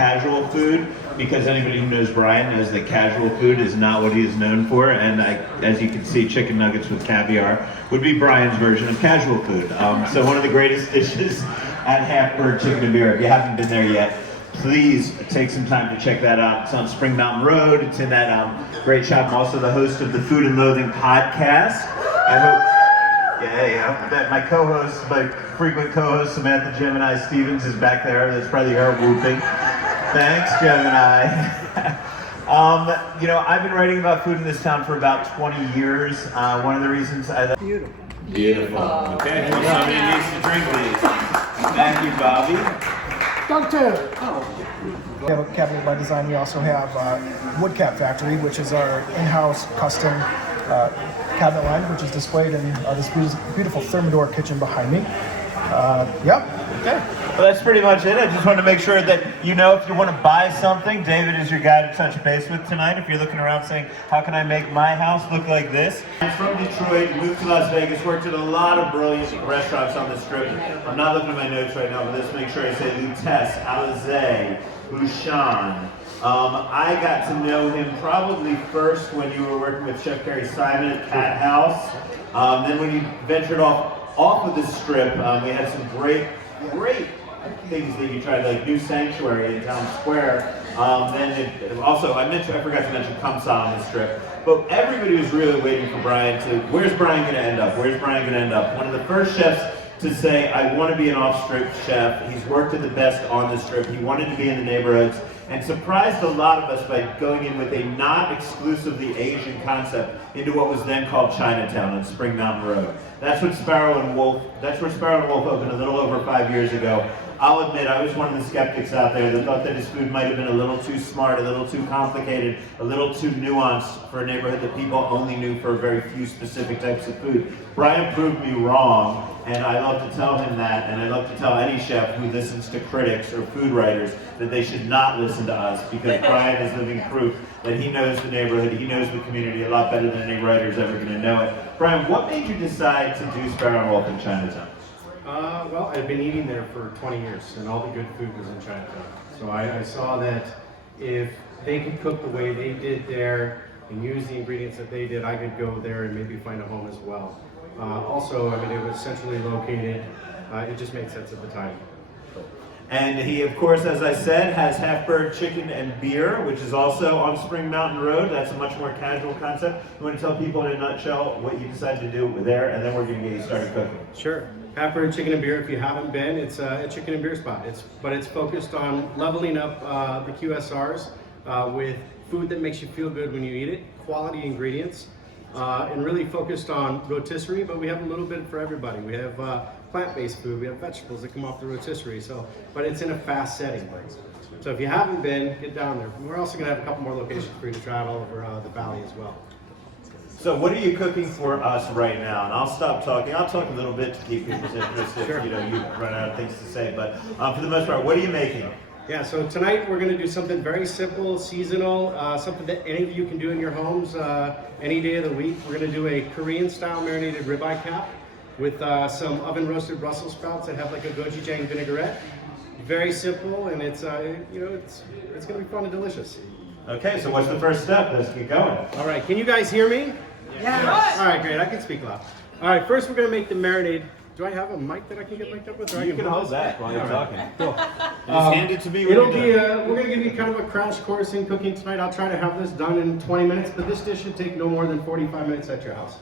casual food, because anybody who knows Brian knows that casual food is not what he is known for, and as you can see, chicken nuggets with caviar would be Brian's version of casual food. So one of the greatest dishes at Half Bird Chicken and Beer. If you haven't been there yet, please take some time to check that out. It's on Spring Mountain Road. It's in that great shop. I'm also the host of the Food and Loathing podcast. I hope, that my co-host, my frequent co-host, Samantha Gemini Stevens, is back there. That's probably her whooping. Thanks, Gemini. I've been writing about food in this town for about 20 years. One of the reasons I... Beautiful. Okay, well, somebody needs to drink these. Thank you, Bobby. Doctor! We have a cabinet by design. We also have Woodcap Factory, which is our in-house custom cabinet line, which is displayed in this beautiful Thermador kitchen behind me. Okay. Well, that's pretty much it. I just wanted to make sure that if you want to buy something, David is your guy to touch base with tonight. If you're looking around saying, how can I make my house look like this? I'm from Detroit, moved to Las Vegas, worked at a lot of brilliant restaurants on the Strip. I'm not looking at my notes right now, but let's make sure I say Lutece, Alizé, Bouchon. I got to know him probably first when you were working with Chef Perry Simon at Cat House. Then when you ventured off of the Strip, we had some great things that you tried, like New Sanctuary in Town Square. I forgot to mention Kamsa on the Strip. But everybody was really waiting for Brian where's Brian going to end up? Where's Brian going to end up? One of the first chefs to say, I want to be an off-strip chef. He's worked at the best on the Strip. He wanted to be in the neighborhoods and surprised a lot of us by going in with a not exclusively Asian concept into what was then called Chinatown on Spring Mountain Road. That's where Sparrow and Wolf opened a little over 5 years ago. I'll admit, I was one of the skeptics out there that thought that his food might have been a little too smart, a little too complicated, a little too nuanced for a neighborhood that people only knew for very few specific types of food. Brian proved me wrong, and I love to tell him that, and I love to tell any chef who listens to critics or food writers that they should not listen to us, because Brian is living proof that he knows the neighborhood, he knows the community a lot better than any writer is ever going to know it. Brian, what made you decide to do Sparrow and Wolf in Chinatown? Well, I've been eating there for 20 years, and all the good food was in Chinatown. So I saw that if they could cook the way they did there and use the ingredients that they did, I could go there and maybe find a home as well. It was centrally located. It just made sense at the time. And he, of course, as I said, has Half Bird Chicken and Beer, which is also on Spring Mountain Road. That's a much more casual concept. You want to tell people in a nutshell what you decided to do there, and then we're going to get you started cooking. Sure. Half Bird Chicken and Beer, if you haven't been, it's a chicken and beer spot. But it's focused on leveling up the QSRs with food that makes you feel good when you eat it, quality ingredients, and really focused on rotisserie, but we have a little bit for everybody. We have plant-based food, we have vegetables that come off the rotisserie, but it's in a fast setting. So if you haven't been, get down there. We're also going to have a couple more locations for you to travel over the valley as well. So what are you cooking for us right now? And I'll stop talking. I'll talk a little bit to keep people's interest if Sure. you run out of things to say. But for the most part, what are you making? Yeah, so tonight we're going to do something very simple, seasonal, something that any of you can do in your homes any day of the week. We're going to do a Korean-style marinated ribeye cap with some oven-roasted Brussels sprouts that have like a gochujang vinaigrette. Very simple, and it's going to be fun and delicious. Okay, so what's the first step? Let's get going. All right, can you guys hear me? Yes. All right, great. I can speak loud. All right, first we're going to make the marinade. Do I have a mic that I can get mic'd up with? You can hold that while you're talking. Cool. Just hand it to me. It'll be. We're going to give you kind of a crash course in cooking tonight. I'll try to have this done in 20 minutes, but this dish should take no more than 45 minutes at your house.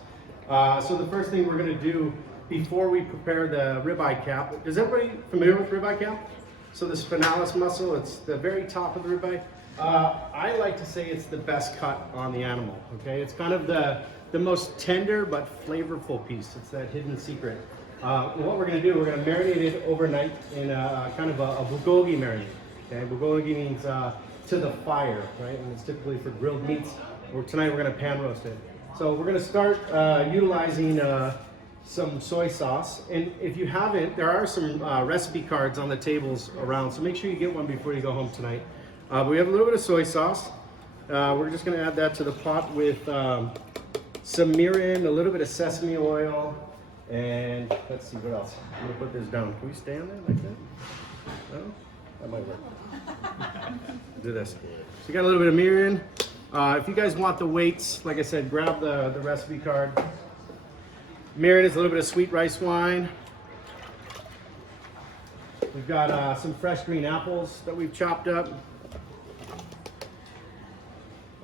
So the first thing we're going to do before we prepare the ribeye cap. Is everybody familiar with ribeye cap? So the spinalis muscle, it's the very top of the ribeye. I like to say it's the best cut on the animal. Okay, it's kind of the most tender but flavorful piece. It's that hidden secret. What we're going to do, we're going to marinate it overnight in a kind of a bulgogi marinade. Okay, bulgogi means to the fire, right? And it's typically for grilled meats. Tonight we're going to pan roast it. So we're going to start utilizing some soy sauce. And if you haven't, there are some recipe cards on the tables around. So make sure you get one before you go home tonight. We have a little bit of soy sauce. We're just going to add that to the pot with some mirin, a little bit of sesame oil, and let's see what else. I'm going to put this down. Can we stay on there like that? No? That might work. Do this. So you got a little bit of mirin. If you guys want the weights, like I said, grab the recipe card. Mirin is a little bit of sweet rice wine. We've got some fresh green apples that we've chopped up.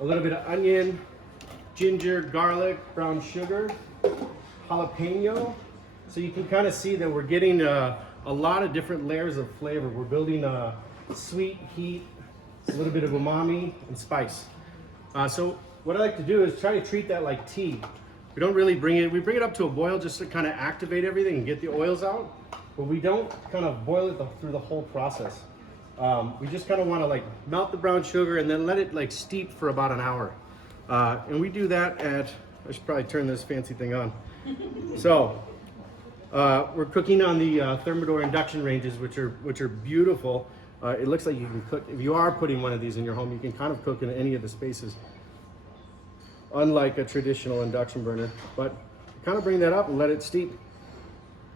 A little bit of onion, ginger, garlic, brown sugar, jalapeno. So you can kind of see that we're getting a lot of different layers of flavor. We're building sweet, heat, a little bit of umami, and spice. So what I like to do is try to treat that like tea. We don't really bring it, we bring it up to a boil just to kind of activate everything and get the oils out, but we don't kind of boil it through the whole process. We just kind of want to like melt the brown sugar and then let it like steep for about an hour. And we do that at, I should probably turn this fancy thing on. So we're cooking on the Thermador induction ranges, which are beautiful. It looks like you can cook, if you are putting one of these in your home, you can kind of cook in any of the spaces, unlike a traditional induction burner. But kind of bring that up and let it steep.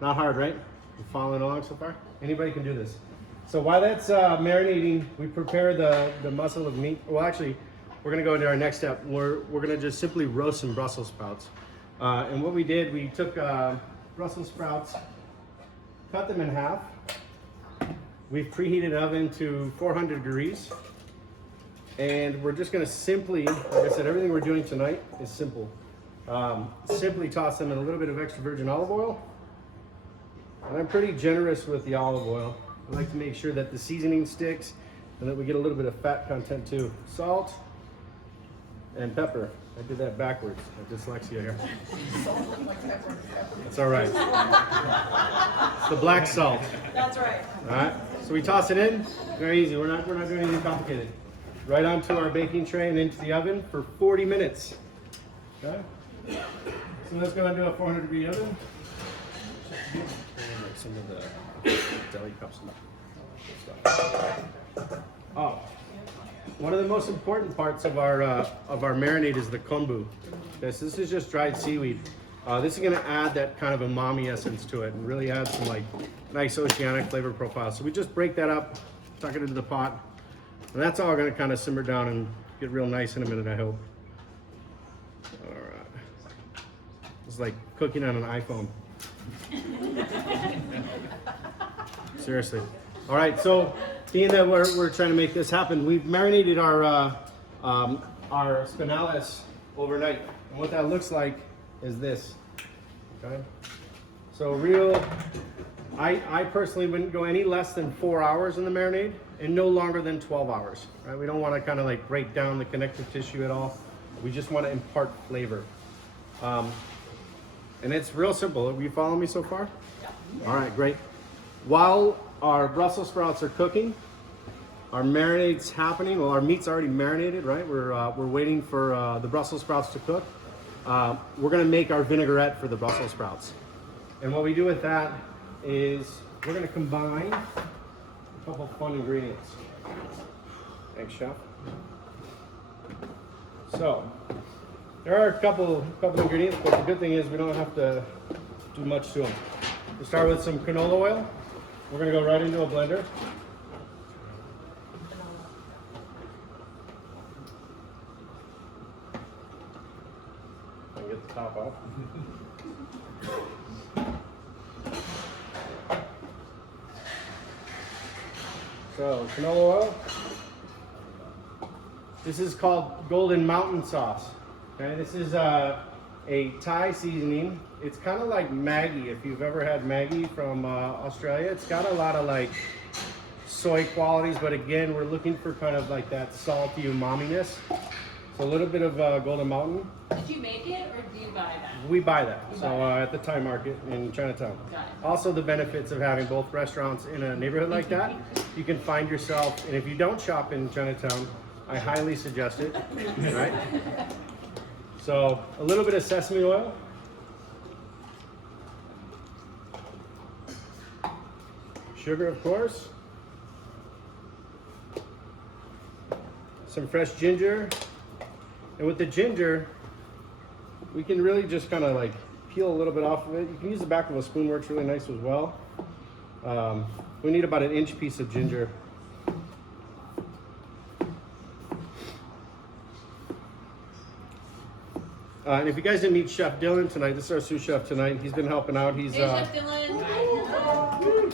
Not hard, right? You following along so far? Anybody can do this. So while that's marinating, we prepare the muscle of meat. Well, actually, we're gonna go into our next step. We're gonna just simply roast some Brussels sprouts. And what we did, we took Brussels sprouts, cut them in half. We've preheated the oven to 400 degrees. And we're just gonna simply, like I said, everything we're doing tonight is simple. Simply toss them in a little bit of extra virgin olive oil. And I'm pretty generous with the olive oil. I like to make sure that the seasoning sticks and that we get a little bit of fat content too. Salt and pepper. I did that backwards. I have dyslexia here. That's all right. It's the black salt. That's right. All right. So we toss it in. Very easy. We're not doing anything complicated. Right onto our baking tray and into the oven for 40 minutes. Okay. So let's go into a 400-degree oven. Some of the deli cups and stuff. Oh. One of the most important parts of our marinade is the konbu. This is just dried seaweed. This is going to add that kind of umami essence to it and really add some like nice oceanic flavor profile. So we just break that up, tuck it into the pot, and that's all going to kind of simmer down and get real nice in a minute, I hope. All right. It's like cooking on an iPhone. Seriously. All right, so being that we're trying to make this happen, we've marinated our spinalis overnight. And what that looks like is this. Okay. So I personally wouldn't go any less than 4 hours in the marinade and no longer than 12 hours. Right? We don't want to kind of like break down the connective tissue at all. We just want to impart flavor. And it's real simple. Are you following me so far? Yeah. All right, great. While our Brussels sprouts are cooking, our marinade's happening. Well, our meat's already marinated, right? We're waiting for the Brussels sprouts to cook. We're gonna make our vinaigrette for the Brussels sprouts. And what we do with that is we're gonna combine a couple fun ingredients. Thanks, Chef. So, there are a couple ingredients, but the good thing is we don't have to do much to them. We start with some canola oil. We're gonna go right into a blender. I can get the top off. So, canola oil. This is called Golden Mountain sauce. Okay, this is a Thai seasoning. It's kind of like Maggi. If you've ever had Maggi from Australia, it's got a lot of like soy qualities, but again, we're looking for kind of like that salty umami-ness. So a little bit of Golden Mountain. Did you make it or do you buy that? We buy that. At the Thai market in Chinatown. Got it. Also the benefits of having both restaurants in a neighborhood like that. You can find yourself, and if you don't shop in Chinatown, I highly suggest it, right? So a little bit of sesame oil. Sugar, of course. Some fresh ginger. And with the ginger, we can really just kind of like peel a little bit off of it. You can use the back of a spoon, works really nice as well. We need about an inch piece of ginger. And if you guys didn't meet Chef Dylan tonight, this is our sous chef tonight. He's been helping out. He's Hey, Chef Dylan.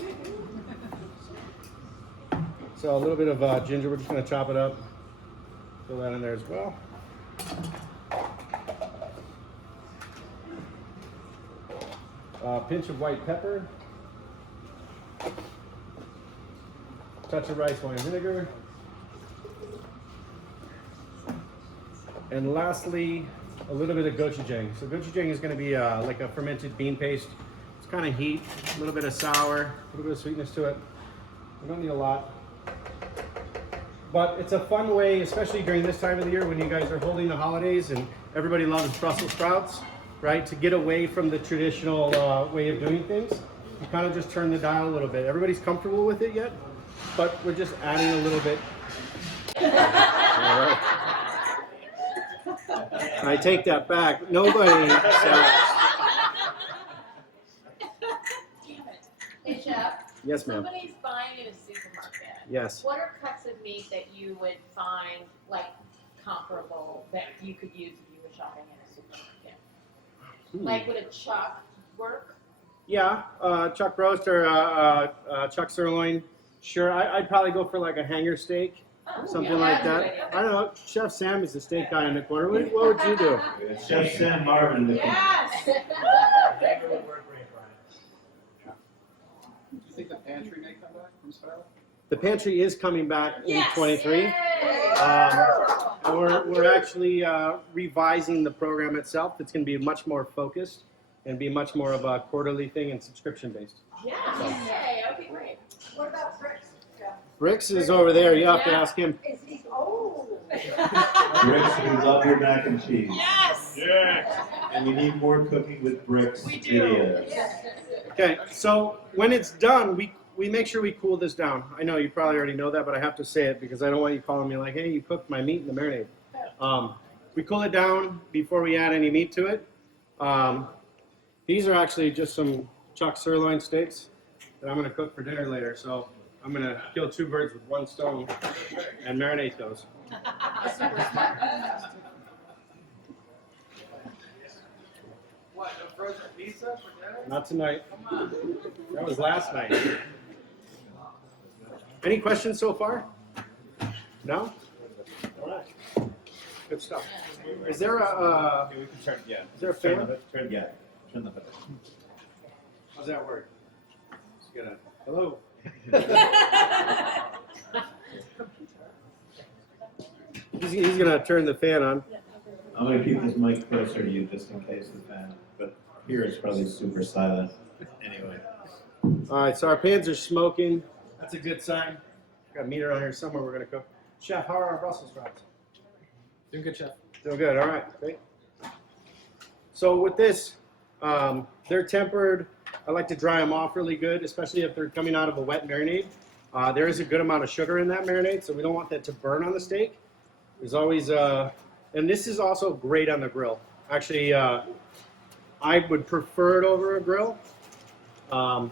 so a little bit of ginger. We're just gonna chop it up. Throw that in there as well. A pinch of white pepper. Touch of rice wine vinegar. And lastly, a little bit of gochujang. So gochujang is going to be like a fermented bean paste. It's kind of heat, a little bit of sour, a little bit of sweetness to it. We don't need a lot. But it's a fun way, especially during this time of the year when you guys are holding the holidays and everybody loves Brussels sprouts, right? To get away from the traditional way of doing things. You kind of just turn the dial a little bit. Everybody's comfortable with it yet? But we're just adding a little bit. All right. I take that back. Nobody says. Hey, Chef. Yes, ma'am. Somebody's buying in a supermarket. Yes. What are cuts of meat that you would find like comparable that you could use if you were shopping in a supermarket? Like would a chuck work? Yeah, chuck roast or chuck sirloin. Sure, I'd probably go for like a hanger steak, something like that. I don't know. Chef Sam is the steak guy in the corner. What would you do? Chef Sam Marvin in the Yes. Do you think the pantry may come back from Sparrow? The pantry is coming back in Yes. 23. Yay. We're actually revising the program itself. It's going to be much more focused and be much more of a quarterly thing and subscription based. Yeah. Yay. That would be great. What about Bricks? Bricks is over there. You have to ask him. Is he, oh. Bricks, we love your mac and cheese. Yes. Yeah. And you need more cooking with Bricks We do. videos. Okay, so when it's done, we make sure we cool this down. I know you probably already know that, but I have to say it because I don't want you calling me like, hey, you cooked my meat in the marinade. We cool it down before we add any meat to it. These are actually just some chuck sirloin steaks that I'm going to cook for dinner later. So I'm going to kill two birds with one stone and marinate those. What, no frozen pizza for dinner? Not tonight. That was last night. Any questions so far? No? All right. Good stuff. Is there a Okay, we can turn, yeah. Is there a fan? Turn the hood. how's that work? Just gonna hello. He's gonna turn the fan on. I'm gonna keep this mic closer to you just in case the fan, but here it's probably super silent. Anyway. All right, so our pans are smoking. That's a good sign. Got meat around here somewhere we're gonna cook. Chef, how are our Brussels sprouts? Doing good, Chef. Doing good. All right, great. So with this, they're tempered. I like to dry them off really good, especially if they're coming out of a wet marinade. There is a good amount of sugar in that marinade, so we don't want that to burn on the steak. There's always, and this is also great on the grill. Actually, I would prefer it over a grill, but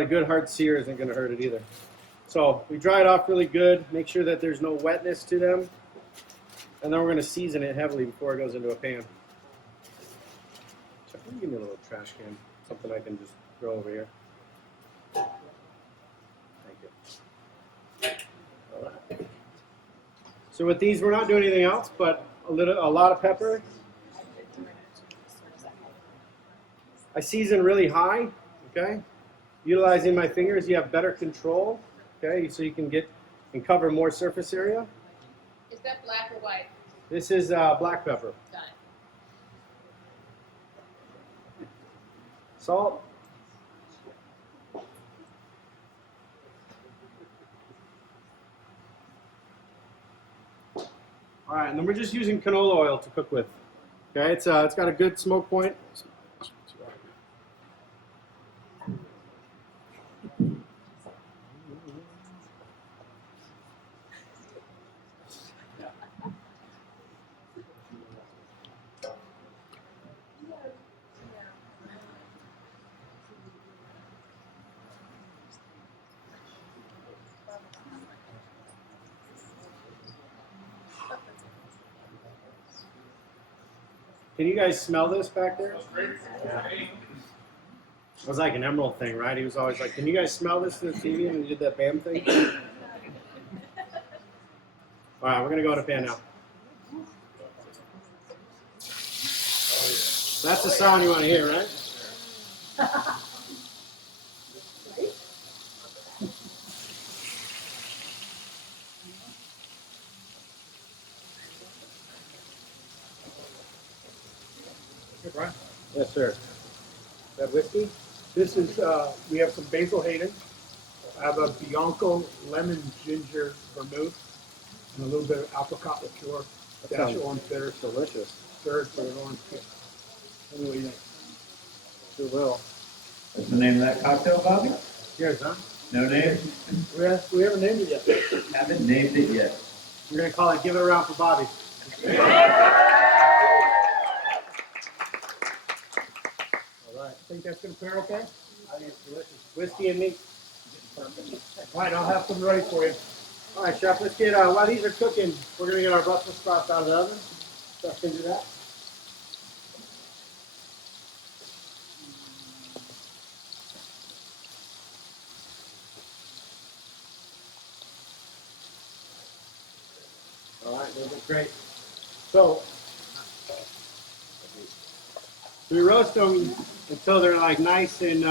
a good hard sear isn't going to hurt it either. So we dry it off really good, make sure that there's no wetness to them, and then we're going to season it heavily before it goes into a pan. Chuck, give me a little trash can, something I can just throw over here. Thank you. All right. So with these, we're not doing anything else, but a lot of pepper. I season really high, okay? Utilizing my fingers, you have better control, okay? So you can get and cover more surface area. Is that black or white? This is black pepper. Done. Salt. All right, and then we're just using canola oil to cook with. Okay, it's got a good smoke point. Can you guys smell this back there? It was like an emerald thing, right? He was always like, "Can you guys smell this in the TV?" And he did that bam thing. All right, we're gonna go to pan now. That's the sound you want to hear, right? Yes, sir. Is that whiskey? This is, we have some Basil Hayden. I have a Bianco lemon ginger vermouth and a little bit of apricot liqueur. That Dash sounds of orange bitter, delicious. third for an orange peel. Anyway, yeah. Too little. What's the name of that cocktail, Bobby? Yours, huh? No name? We haven't named it yet. Haven't named it yet. We're gonna call it "Give It a Round for Bobby." All right. Think that's gonna pair okay? I think it's delicious. Whiskey and meat. All right, I'll have some ready for you. All right, Chef. Let's get while these are cooking, we're gonna get our Brussels sprouts out of the oven. Chef can do that. All right, those look great. So we roast them until they're like nice and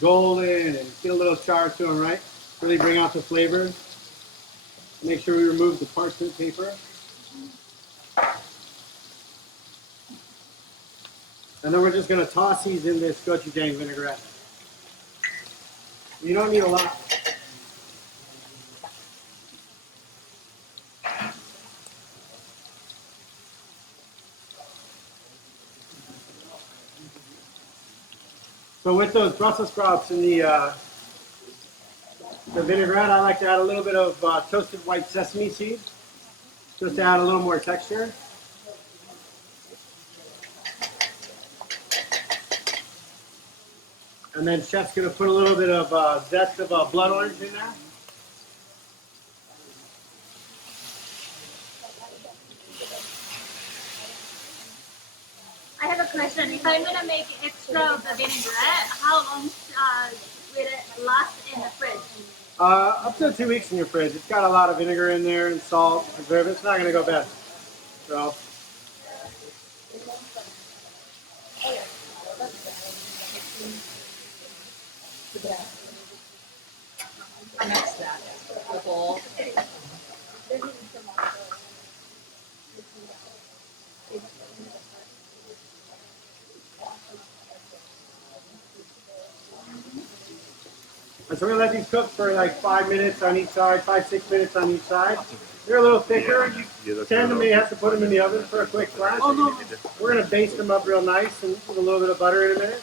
golden and get a little char to them, right? Really bring out the flavor. Make sure we remove the parchment paper. And then we're just going to toss these in this gochujang vinaigrette. You don't need a lot. So with those Brussels sprouts and the vinaigrette, I like to add a little bit of toasted white sesame seed, just to add a little more texture. And then Chef's going to put a little bit of zest of blood orange in there. I have a question. If I'm gonna make extra of the vinaigrette, how long will it last in the fridge? Up to 2 weeks in your fridge. It's got a lot of vinegar in there and salt, preserve. It's not going to go bad. So. Mix that. The bowl. And so we're going to let these cook for like 5 minutes on each side, 5-6 minutes on each side. They're a little thicker. You tend to may have to put them in the oven for a quick flash. Oh, no. We're going to baste them up real nice and put a little bit of butter in a minute.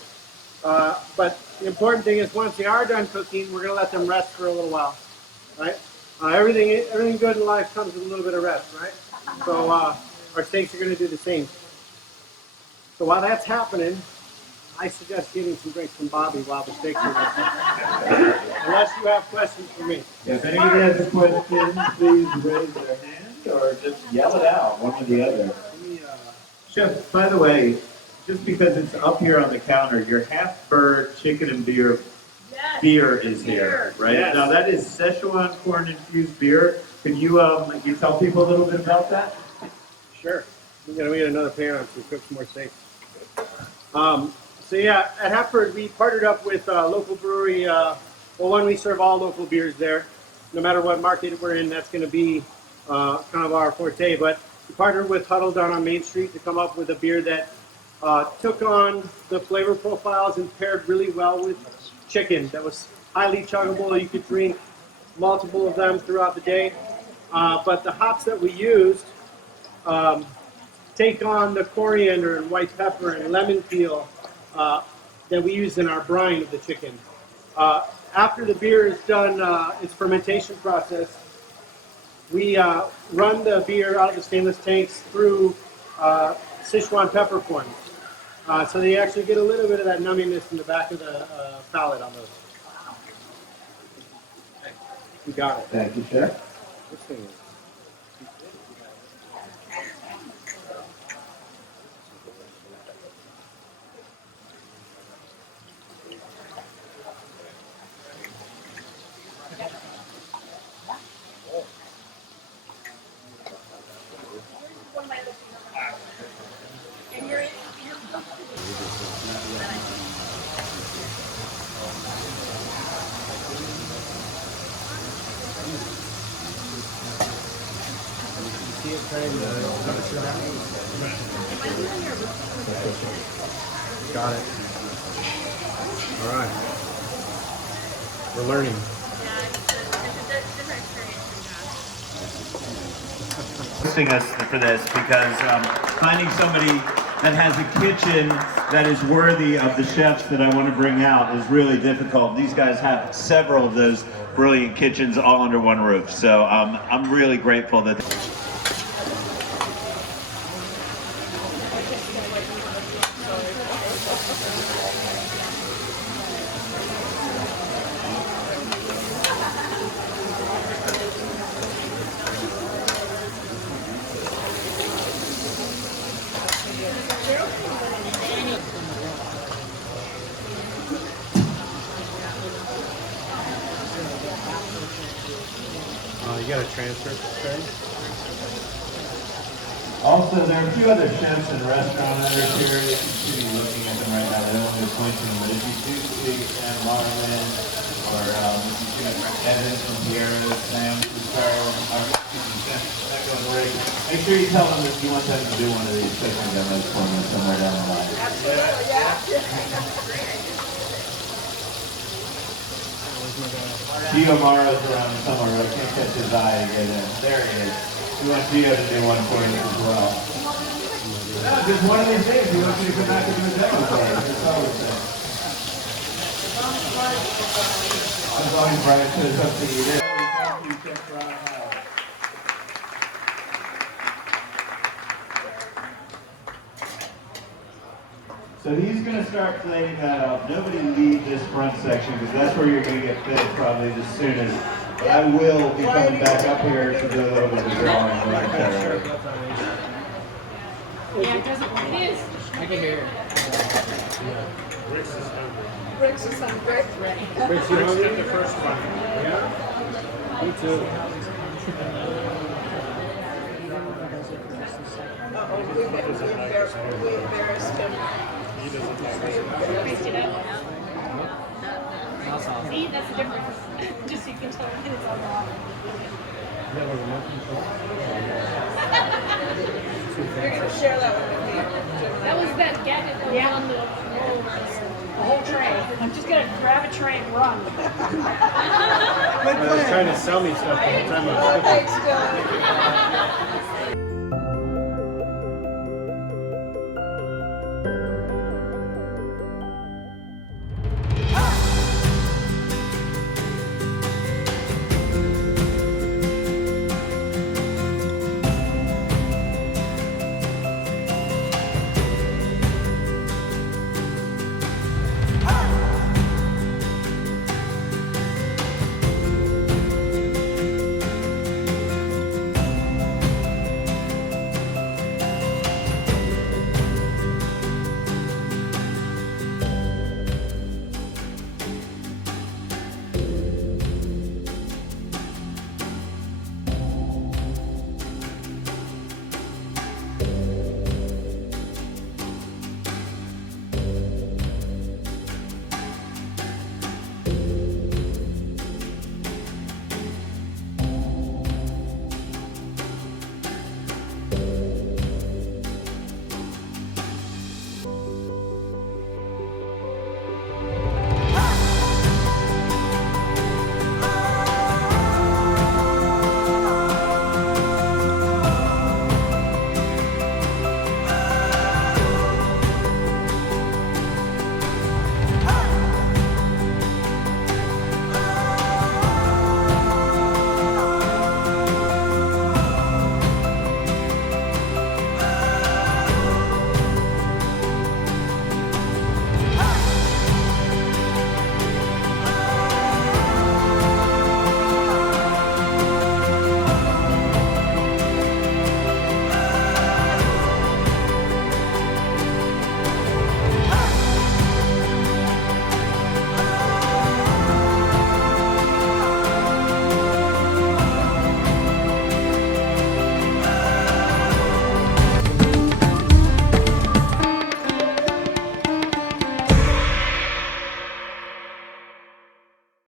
But the important thing is once they are done cooking, we're going to let them rest for a little while, right? Everything good in life comes with a little bit of rest, right? So our steaks are going to do the same. So while that's happening, I suggest getting some drinks from Bobby while the steaks are cooking. Unless you have questions for me. If anybody has a question, please raise their hand or just yell it out, one or the other. Chef, by the way, just because it's up here on the counter, your half-bird chicken and beer beer is here, right? Yes. Now that is Szechuan corn-infused beer. Can you tell people a little bit about that? Sure. We get another pan on to cook some more steaks. So yeah, at Halford we partnered up with a local brewery. One, we serve all local beers there. No matter what market we're in, that's going to be kind of our forte. But we partnered with Huddle down on Main Street to come up with a beer that took on the flavor profiles and paired really well with chicken. That was highly chuggable. You could drink multiple of them throughout the day. But the hops that we used take on the coriander and white pepper and lemon peel that we use in our brine of the chicken. After the beer is done its fermentation process, we run the beer out of the stainless tanks through Sichuan peppercorns. So they actually get a little bit of that numminess in the back of the palate on those. You got it. Thank you, Chef. This thing is- see it trying to temperature down? Got it. All right. We're learning. Yeah, it's a different experience. Hosting us for this because finding somebody that has a kitchen that is worthy of the chefs that I want to bring out is really difficult. These guys have several of those brilliant kitchens all under one roof. So I'm really grateful that. You got a transfer tray? Also, there are a few other chefs and restaurant owners here. You should be looking at them right now. They don't want to point to them, but if you do see Sam Marlin or if you see Evan from Pear, Sam from Sparrow, make sure you tell them that you want them to do one of these cooking demos for me somewhere down the line. Absolutely, yeah. Gio Maro's around somewhere. I can't catch his eye to get in. There he is. We want Gio to do one for you as well. No, just one of these days. We want you to come back and do a demo for us. That's all we're saying. As long as Brian says it's up to you. Thank you, Chef Brian. So he's going to start cleaning that up. Nobody leave this front section because that's where you're going to get fed probably the soonest. But I will be coming back up here to do a little bit of drawing right there. Yeah, it doesn't, it is. I can hear it. Rick's is hungry. Rick's the first one. Yeah? Me too. We embarrassed him. See, that's the difference. Just so you can tell when it's on off. You're going to share that one with me. That was that gadget that was on the whole tray. I'm just gonna grab a tray and run. I was trying to sell me stuff the whole time I was cooking. Thanks, Dylan.